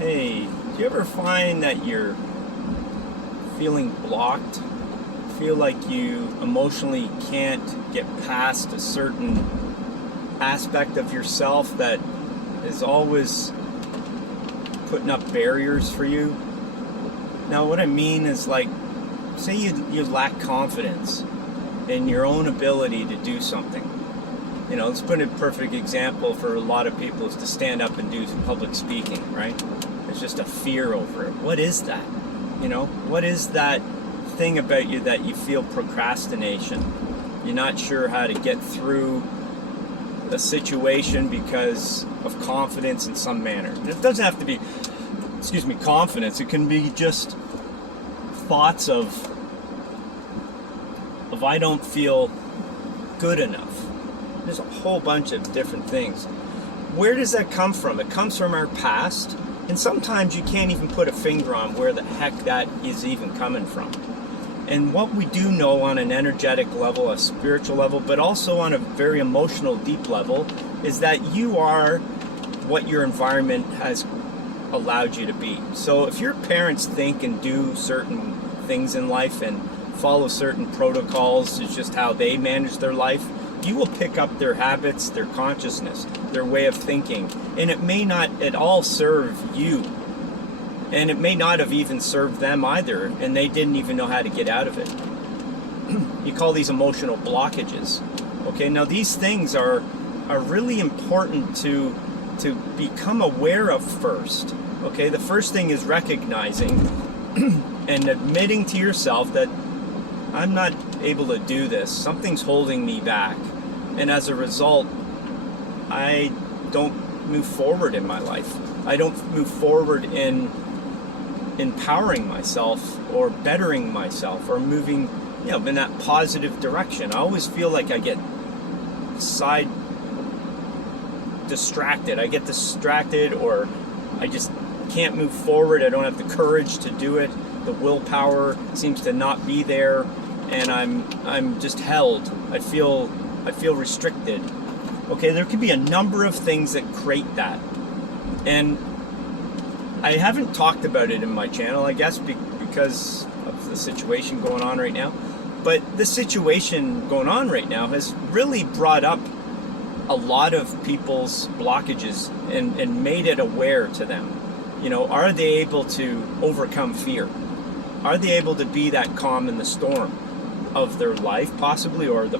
Hey, do you ever find that you're feeling blocked? Feel like you emotionally can't get past a certain aspect of yourself that is always putting up barriers for you? Now, what I mean is, like, say you lack confidence in your own ability to do something. You know, let's put a perfect example for a lot of people is to stand up and do public speaking, right? There's just a fear over it. What is that? You know, what is that thing about you that you feel procrastination? You're not sure how to get through a situation because of confidence in some manner. It doesn't have to be, confidence. It can be just thoughts of I don't feel good enough. There's a whole bunch of different things. Where does that come from? It comes from our past, and sometimes you can't even put a finger on where the heck that is even coming from. And what we do know on an energetic level, a spiritual level, but also on a very emotional, deep level, is that you are what your environment has allowed you to be. So if your parents think and do certain things in life and follow certain protocols, it's just how they manage their life, you will pick up their habits, their consciousness, their way of thinking, and it may not at all serve you. And it may not have even served them either, and they didn't even know how to get out of it. You call these emotional blockages. Okay, now these things are really important to become aware of first. Okay, the first thing is recognizing and admitting to yourself that I'm not able to do this. Something's holding me back. And as a result, I don't move forward in my life. I don't move forward in empowering myself or bettering myself or moving, in that positive direction. I always feel like I get distracted. I get distracted, or I just can't move forward. I don't have the courage to do it. The willpower seems to not be there, and I'm just held. I feel restricted. Okay, there could be a number of things that create that, and I haven't talked about it in my channel, I guess, because of the situation going on right now. But the situation going on right now has really brought up a lot of people's blockages and made it aware to them. Are they able to overcome fear? Are they able to be that calm in the storm of their life, possibly, or the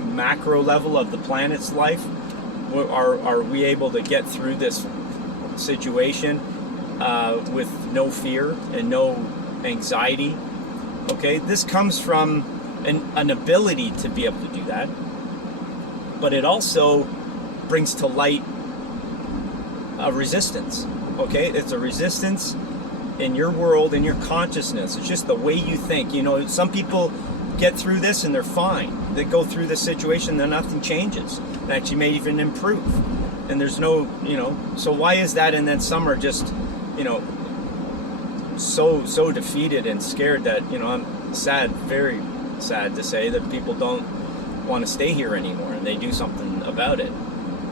macro level of the planet's life? Are we able to get through this situation with no fear and no anxiety? Okay, this comes from an ability to be able to do that, but it also brings to light a resistance. Okay, it's a resistance in your world, in your consciousness. It's just the way you think. Some people get through this and they're fine. They go through this situation, then nothing changes. It actually may even improve. And there's no, so why is that? And then some are just, so defeated and scared that, I'm sad, very sad to say that people don't want to stay here anymore and they do something about it.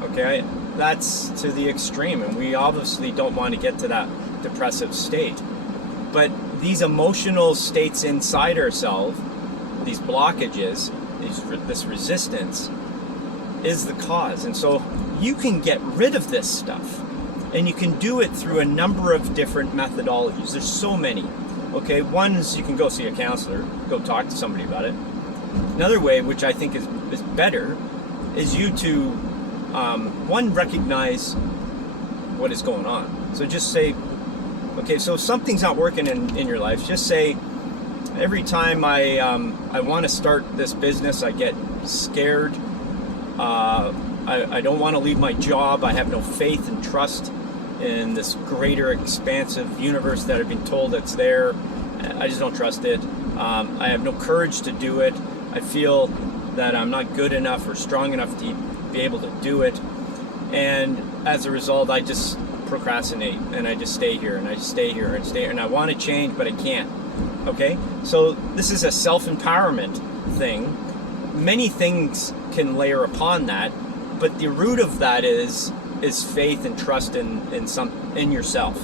Okay, that's to the extreme, and we obviously don't want to get to that depressive state. But these emotional states inside ourselves, these blockages, this resistance, is the cause. And so you can get rid of this stuff, and you can do it through a number of different methodologies. There's so many. Okay, one is you can go see a counselor, go talk to somebody about it. Another way, which I think is better, is you to one, recognize what is going on. So just say, okay, so if something's not working in your life, just say, every time I want to start this business, I get scared. I don't want to leave my job. I have no faith and trust in this greater, expansive universe that I've been told that's there. I just don't trust it. I have no courage to do it. I feel that I'm not good enough or strong enough to be able to do it. And as a result, I just procrastinate, and I just stay here, and I just stay here, and stay here, and I want to change, but I can't. Okay? So this is a self-empowerment thing. Many things can layer upon that, but the root of that is is faith and trust in yourself,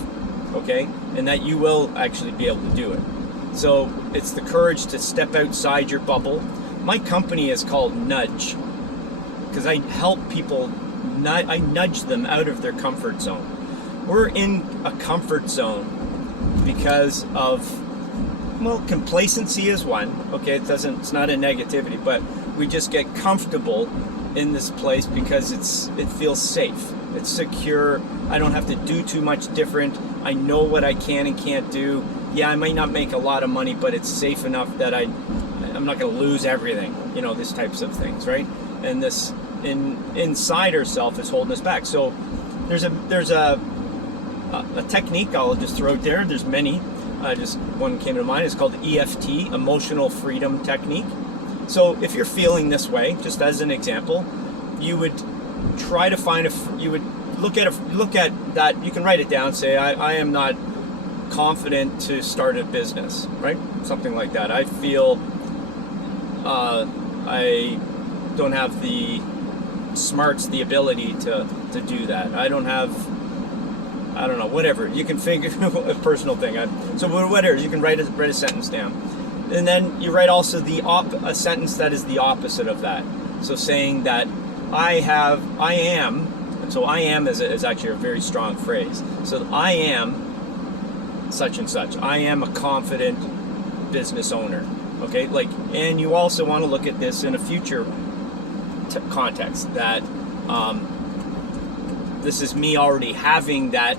okay, and that you will actually be able to do it. So it's the courage to step outside your bubble. My company is called Nudge because I help people. I nudge them out of their comfort zone. We're in a comfort zone because of, well, complacency is one. Okay, it's not a negativity, but we just get comfortable in this place because it feels safe. It's secure. I don't have to do too much different. I know what I can and can't do. Yeah, I might not make a lot of money, but it's safe enough that I'm not going to lose everything. You know, these types of things, right? And this inside ourself is holding us back. So there's a technique I'll just throw out there. There's many. Just one came to mind. It's called EFT, Emotional Freedom Technique. So if you're feeling this way, just as an example, you would try to find you would look at that. You can write it down. Say, I am not confident to start a business, right? Something like that. I feel I don't have the smarts, the ability to do that. I don't know, whatever. You can figure a personal thing. So whatever, you can write a sentence down. And then you write also a sentence that is the opposite of that. So saying that I am, so I am is actually a very strong phrase. So I am such and such. I am a confident business owner. Okay, and you also want to look at this in a future context, that this is me already having that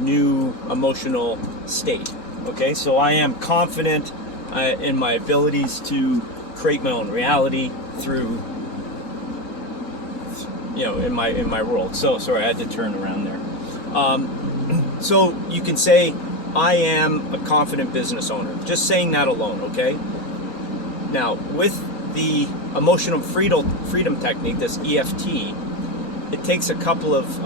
new emotional state. Okay, so I am confident in my abilities to create my own reality through, in my world. So sorry, I had to turn around there. So you can say, I am a confident business owner. Just saying that alone, okay? Now, with the emotional freedom technique, this EFT, it takes a couple of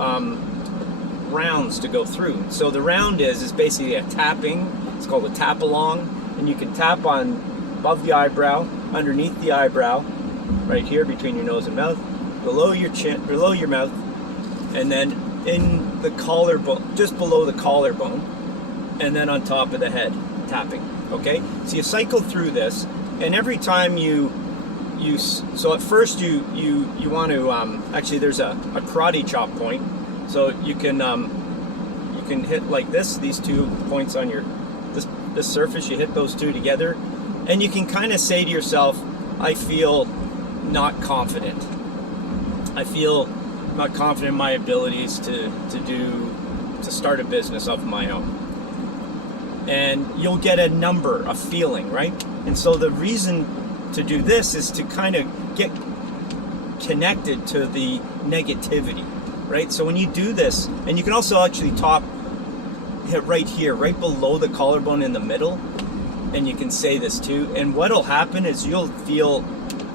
rounds to go through. So the round is basically a tapping. It's called a tap along, and you can tap on above the eyebrow, underneath the eyebrow, right here between your nose and mouth, below your chin, below your mouth, and then in the collarbone, just below the collarbone, and then on top of the head, tapping. Okay, so you cycle through this, and every time so at first you want to actually there's a karate chop point, so you can hit like these 2 points on your this surface. You hit those two together, and you can kind of say to yourself, I feel not confident. I feel not confident in my abilities to start a business of my own. And you'll get a number, a feeling, right? And so the reason to do this is to kind of get connected to the negativity, right? So when you do this, and you can also actually hit right here, right below the collarbone in the middle, and you can say this too, and what'll happen is you'll feel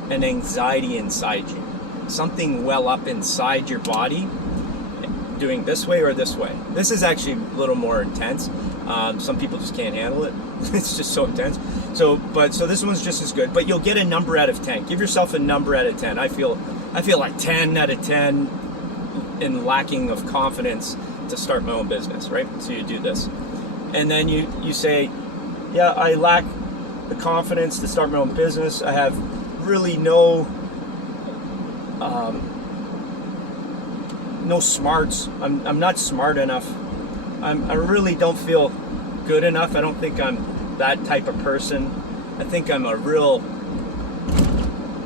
an anxiety inside you, something well up inside your body, doing this way or this way. This is actually a little more intense. Some people just can't handle it. It's just so intense. So this one's just as good, but you'll get a number out of 10. Give yourself a number out of 10. I feel like 10 out of 10 in lacking of confidence to start my own business, right? So you do this. And then you say, yeah, I lack the confidence to start my own business. I have really no smarts. I'm not smart enough. I really don't feel good enough. I don't think I'm that type of person. I think I'm a real,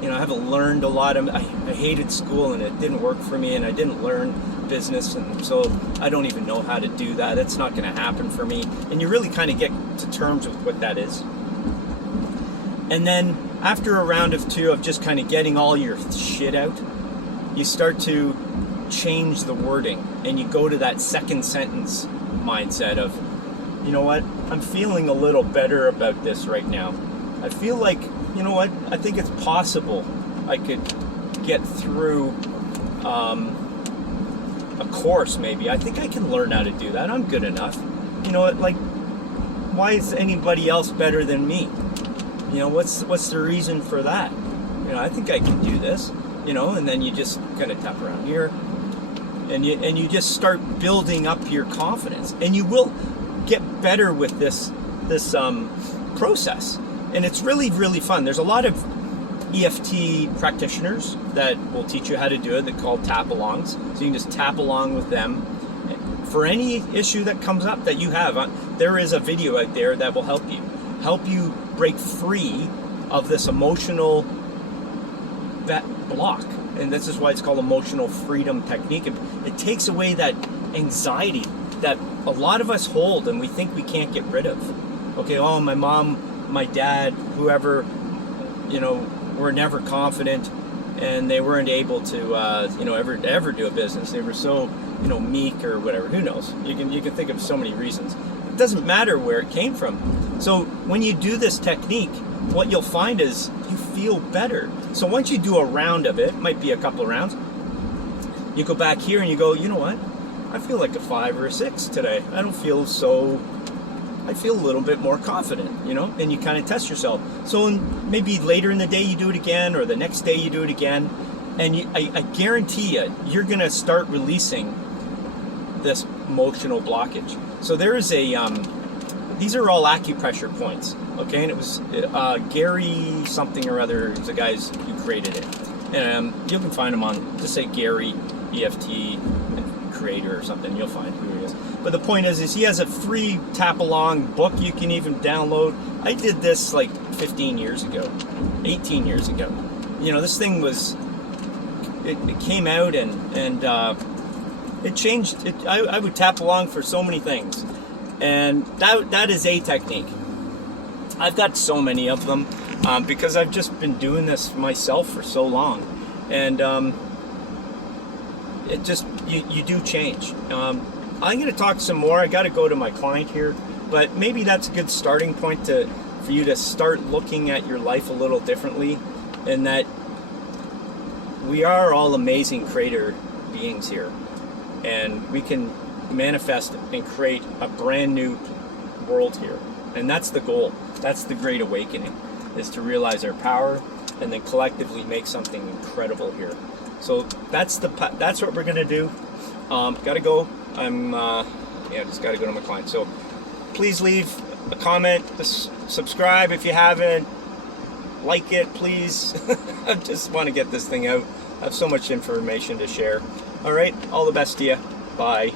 I haven't learned a lot. I hated school and it didn't work for me, and I didn't learn business, and so I don't even know how to do that. It's not going to happen for me. And you really kind of get to terms with what that is. And then after a round of 2 of just kind of getting all your shit out, you start to change the wording, and you go to that second sentence mindset of, you know what, I'm feeling a little better about this right now. I feel like, you know what, I think it's possible I could get through a course maybe. I think I can learn how to do that. I'm good enough. You know what, why is anybody else better than me? What's the reason for that? I think I can do this, and then you just kind of tap around here, and you just start building up your confidence, and you will get better with this process. And it's really, really fun. There's a lot of EFT practitioners that will teach you how to do it. They're called tap-alongs. So you can just tap along with them for any issue that comes up that you have. There is a video out there that will help you break free of this emotional block. And this is why it's called emotional freedom technique. It takes away that anxiety that a lot of us hold and we think we can't get rid of. Okay, oh, my mom, my dad, whoever, were never confident, and they weren't able to, ever do a business. They were so, meek or whatever. Who knows? You can think of so many reasons. It doesn't matter where it came from. So when you do this technique, what you'll find is you feel better. So once you do a round of it, might be a couple of rounds, you go back here and you go, you know what? I feel like a 5 or a 6 today. I feel a little bit more confident, and you kind of test yourself. So maybe later in the day you do it again, or the next day you do it again, and I guarantee you're going to start releasing this emotional blockage. So there is these are all acupressure points, okay? And it was Gary something or other, the guys who created it. And you can find him on, just say Gary EFT creator or something, you'll find who he is. But the point is he has a free tap-along book you can even download. I did this like 15 years ago, 18 years ago. This thing it came out and it changed. I would tap along for so many things. And that is a technique. I've got so many of them because I've just been doing this myself for so long. And it just, you do change. I'm going to talk some more. I got to go to my client here, but maybe that's a good starting point for you to start looking at your life a little differently, and that we are all amazing creator beings here, and we can manifest and create a brand new world here. And that's the goal. That's the Great Awakening, is to realize our power and then collectively make something incredible here. So that's what we're gonna do. Gotta go. Just gotta go to my client. So please leave a comment, subscribe if you haven't, like it, please. I just want to get this thing out. I have so much information to share. All right, all the best to you. Bye.